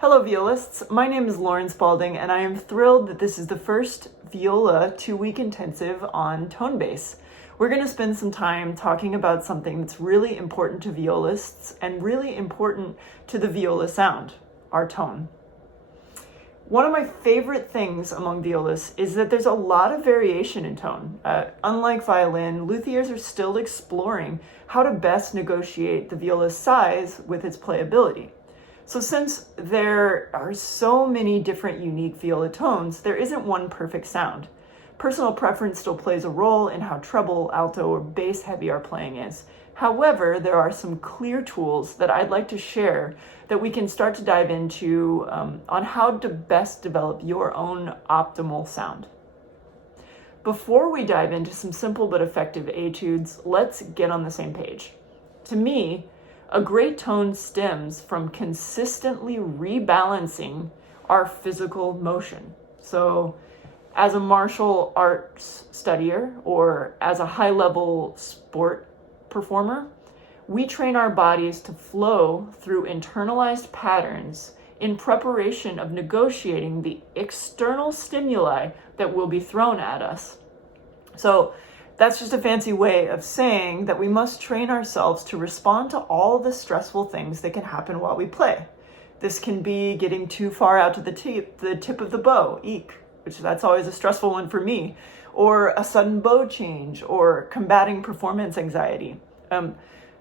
Hello violists, my name is Lauren Spaulding and I am thrilled that this is the first Viola 2-week intensive on ToneBase. We're going to spend some time talking about something that's really important to violists and really important to the viola sound, our tone. One of my favorite things among violists is that there's a lot of variation in tone. Unlike violin, luthiers are still exploring how to best negotiate the viola's size with its playability. So since there are so many different unique viola tones, there isn't one perfect sound. Personal preference still plays a role in how treble, alto, or bass heavy our playing is. However, there are some clear tools that I'd like to share that we can start to dive into on how to best develop your own optimal sound. Before we dive into some simple but effective etudes, let's get on the same page. To me, a great tone stems from consistently rebalancing our physical motion. So as a martial arts studier or as a high-level sport performer, we train our bodies to flow through internalized patterns in preparation of negotiating the external stimuli that will be thrown at us. So that's just a fancy way of saying that we must train ourselves to respond to all the stressful things that can happen while we play. This can be getting too far out to the tip of the bow, eek, which that's always a stressful one for me, or a sudden bow change, or combating performance anxiety.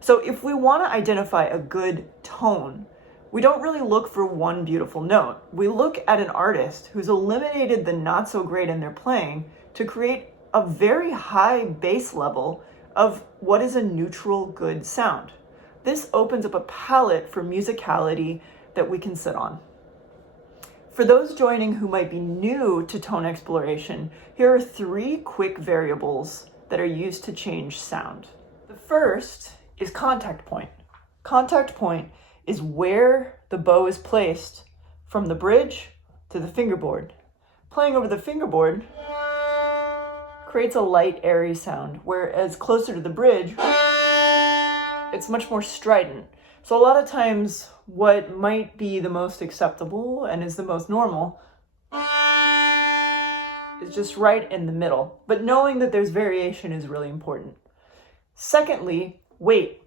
So if we want to identify a good tone, we don't really look for one beautiful note. We look at an artist who's eliminated the not so great in their playing to create a very high base level of what is a neutral good sound. This opens up a palette for musicality that we can sit on. For those joining who might be new to tone exploration, here are 3 quick variables that are used to change sound. The first is contact point. Contact point is where the bow is placed from the bridge to the fingerboard. Playing over the fingerboard creates a light, airy sound, whereas closer to the bridge, it's much more strident. So a lot of times, what might be the most acceptable and is the most normal is just right in the middle. But knowing that there's variation is really important. Secondly, weight.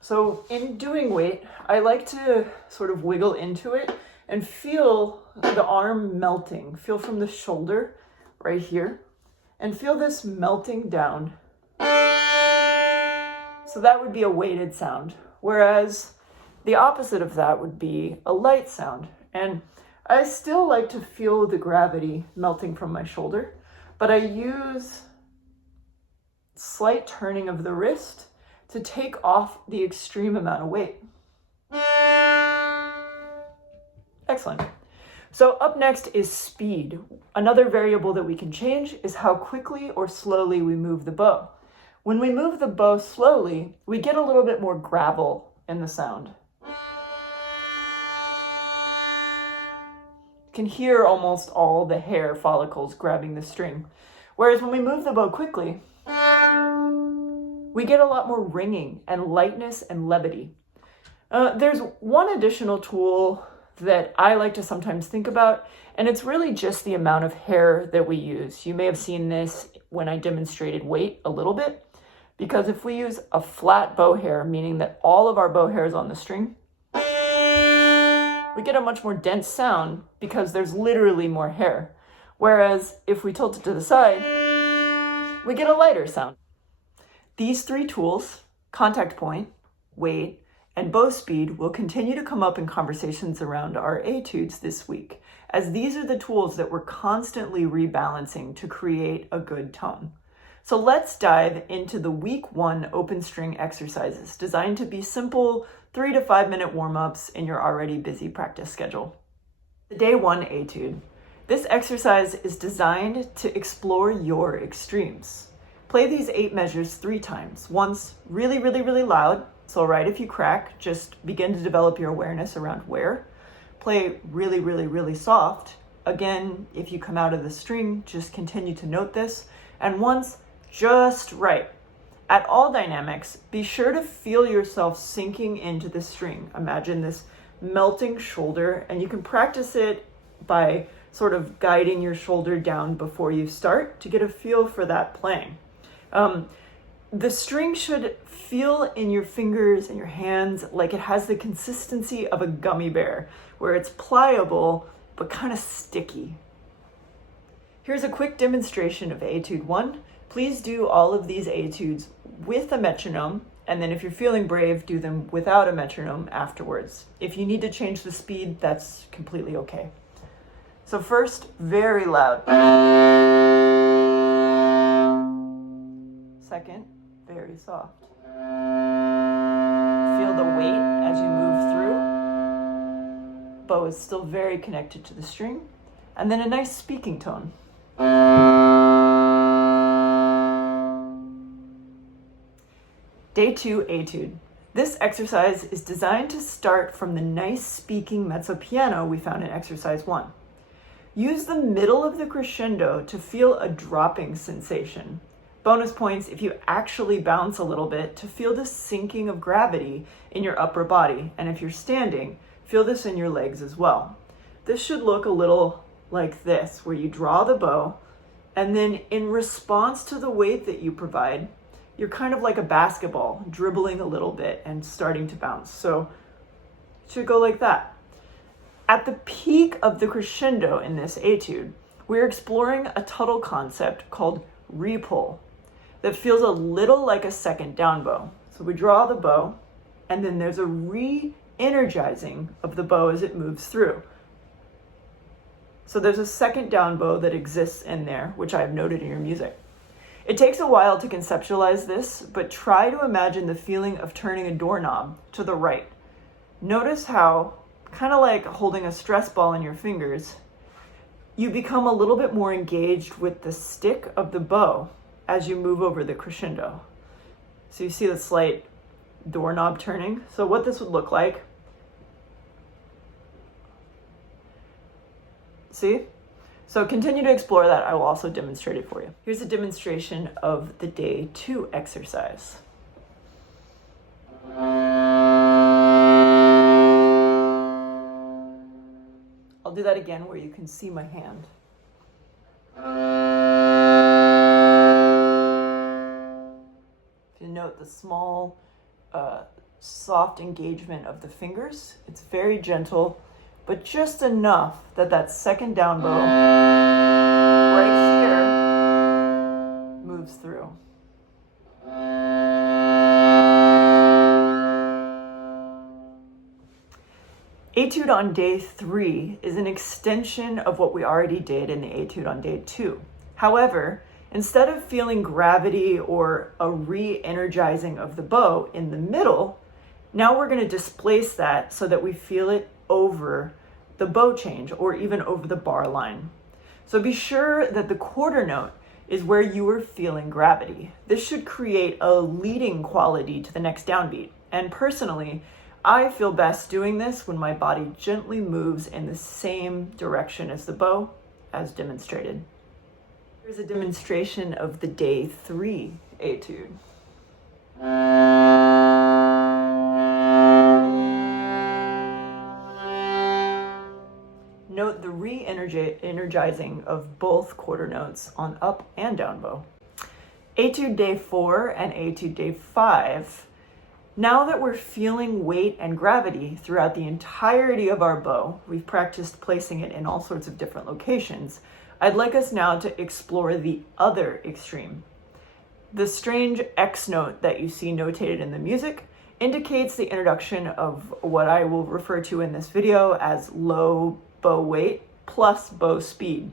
So in doing weight, I like to sort of wiggle into it and feel the arm melting. Feel from the shoulder right here. And feel this melting down. So that would be a weighted sound, whereas the opposite of that would be a light sound. And I still like to feel the gravity melting from my shoulder, but I use slight turning of the wrist to take off the extreme amount of weight. Excellent. So up next is speed. Another variable that we can change is how quickly or slowly we move the bow. When we move the bow slowly, we get a little bit more gravel in the sound. You can hear almost all the hair follicles grabbing the string. Whereas when we move the bow quickly, we get a lot more ringing and lightness and levity. There's one additional tool that I like to sometimes think about, and it's really just the amount of hair that we use. You may have seen this when I demonstrated weight a little bit, because if we use a flat bow hair, meaning that all of our bow hair is on the string, we get a much more dense sound because there's literally more hair. Whereas if we tilt it to the side, we get a lighter sound. These 3 tools, contact point, weight, and bow speed, will continue to come up in conversations around our etudes this week, as these are the tools that we're constantly rebalancing to create a good tone. So let's dive into the week 1 open string exercises, designed to be simple 3 to 5 minute warm-ups in your already busy practice schedule. The day 1 etude. This exercise is designed to explore your extremes. Play these 8 measures 3 times. Once really, really, really loud. It's all right if you crack, just begin to develop your awareness around where. Play really, really, really soft. Again, if you come out of the string, just continue to note this. And once, just right. At all dynamics, be sure to feel yourself sinking into the string. Imagine this melting shoulder, and you can practice it by sort of guiding your shoulder down before you start to get a feel for that playing. The string should feel in your fingers and your hands like it has the consistency of a gummy bear, where it's pliable but kind of sticky. Here's a quick demonstration of Etude 1. Please do all of these etudes with a metronome, and then if you're feeling brave, do them without a metronome afterwards. If you need to change the speed, that's completely okay. So first, very loud. Second, very soft. Feel the weight as you move through. Bow is still very connected to the string. And then a nice speaking tone. Day 2 Etude. This exercise is designed to start from the nice speaking mezzo piano we found in exercise 1. Use the middle of the crescendo to feel a dropping sensation. Bonus points if you actually bounce a little bit to feel the sinking of gravity in your upper body, and if you're standing, feel this in your legs as well. This should look a little like this, where you draw the bow, and then in response to the weight that you provide, you're kind of like a basketball, dribbling a little bit and starting to bounce. So it should go like that. At the peak of the crescendo in this etude, we're exploring a tuttle concept called repull that feels a little like a second down bow. So we draw the bow, and then there's a re-energizing of the bow as it moves through. So there's a second down bow that exists in there, which I have noted in your music. It takes a while to conceptualize this, but try to imagine the feeling of turning a doorknob to the right. Notice how, kind of like holding a stress ball in your fingers, you become a little bit more engaged with the stick of the bow as you move over the crescendo. So you see the slight doorknob turning. So what this would look like, see? So continue to explore that. I will also demonstrate it for you. Here's a demonstration of the day 2 exercise. I'll do that again where you can see my hand. If you note the small, soft engagement of the fingers, it's very gentle, but just enough that that second down bow right here moves through. Etude on day 3 is an extension of what we already did in the etude on day 2. However, instead of feeling gravity or a re-energizing of the bow in the middle, now we're going to displace that so that we feel it over the bow change or even over the bar line. So be sure that the quarter note is where you are feeling gravity. This should create a leading quality to the next downbeat. And personally, I feel best doing this when my body gently moves in the same direction as the bow, as demonstrated. Here's a demonstration of the day 3 etude. Note the re-energizing of both quarter notes on up and down bow. Etude day 4 and etude day 5. Now that we're feeling weight and gravity throughout the entirety of our bow, we've practiced placing it in all sorts of different locations, I'd like us now to explore the other extreme. The strange X note that you see notated in the music indicates the introduction of what I will refer to in this video as low bow weight plus bow speed.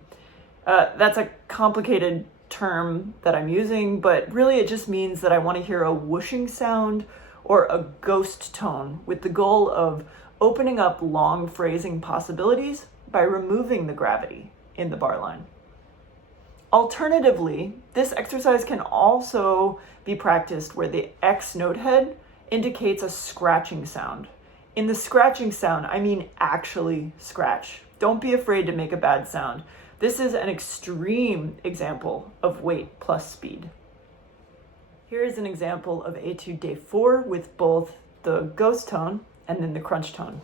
That's a complicated term that I'm using, but really it just means that I want to hear a whooshing sound or a ghost tone with the goal of opening up long phrasing possibilities by removing the gravity in the bar line. Alternatively, this exercise can also be practiced where the X note head indicates a scratching sound. In the scratching sound, I mean actually scratch. Don't be afraid to make a bad sound. This is an extreme example of weight plus speed. Here is an example of etude day 4 with both the ghost tone and then the crunch tone.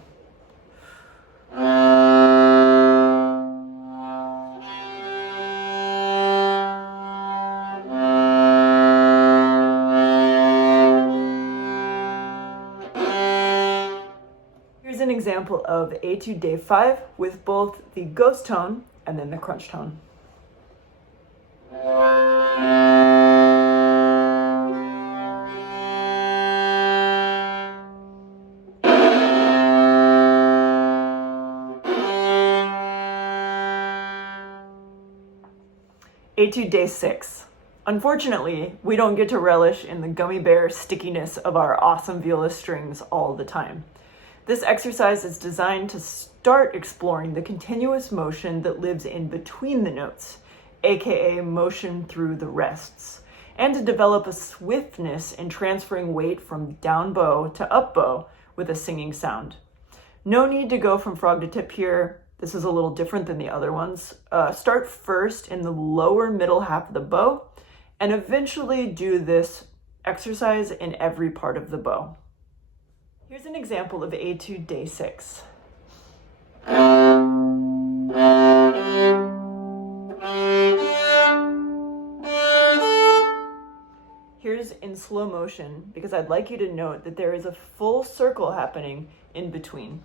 example of Etude Day 5 with both the ghost tone and then the crunch tone. Etude Day 6. Unfortunately, we don't get to relish in the gummy bear stickiness of our awesome viola strings all the time. This exercise is designed to start exploring the continuous motion that lives in between the notes, aka motion through the rests, and to develop a swiftness in transferring weight from down bow to up bow with a singing sound. No need to go from frog to tip here. This is a little different than the other ones. Start first in the lower middle half of the bow and eventually do this exercise in every part of the bow. Here's an example of Etude Day 6. Here's in slow motion because I'd like you to note that there is a full circle happening in between.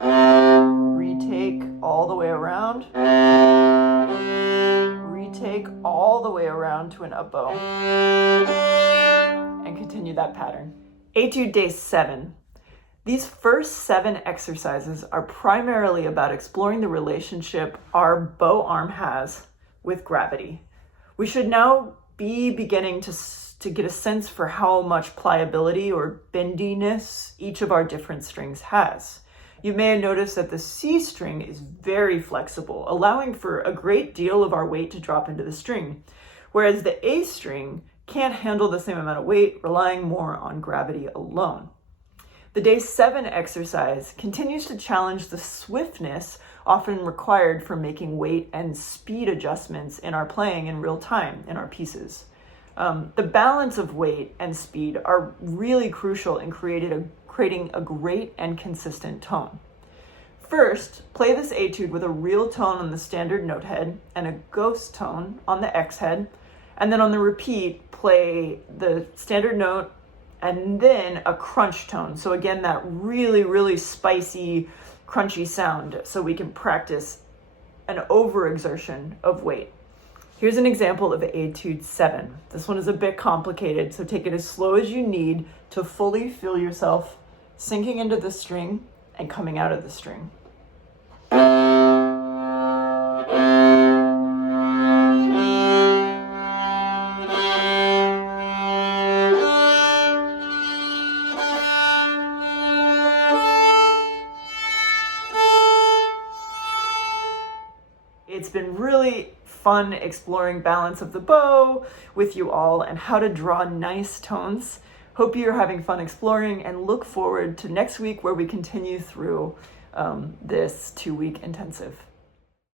Retake all the way around. Retake all the way around to an up bow. And continue that pattern. Etude Day 7. These first 7 exercises are primarily about exploring the relationship our bow arm has with gravity. We should now be beginning to get a sense for how much pliability or bendiness each of our different strings has. You may have noticed that the C string is very flexible, allowing for a great deal of our weight to drop into the string, whereas the A string can't handle the same amount of weight, relying more on gravity alone. The Day 7 exercise continues to challenge the swiftness often required for making weight and speed adjustments in our playing in real time in our pieces. The balance of weight and speed are really crucial in creating a great and consistent tone. First, play this etude with a real tone on the standard note head and a ghost tone on the X head, and then on the repeat, play the standard note and then a crunch tone. So again, that really, really spicy, crunchy sound so we can practice an overexertion of weight. Here's an example of Etude 7. This one is a bit complicated, so take it as slow as you need to fully feel yourself sinking into the string and coming out of the string. It's been really fun exploring balance of the bow with you all and how to draw nice tones. Hope you're having fun exploring and look forward to next week where we continue through this 2-week intensive.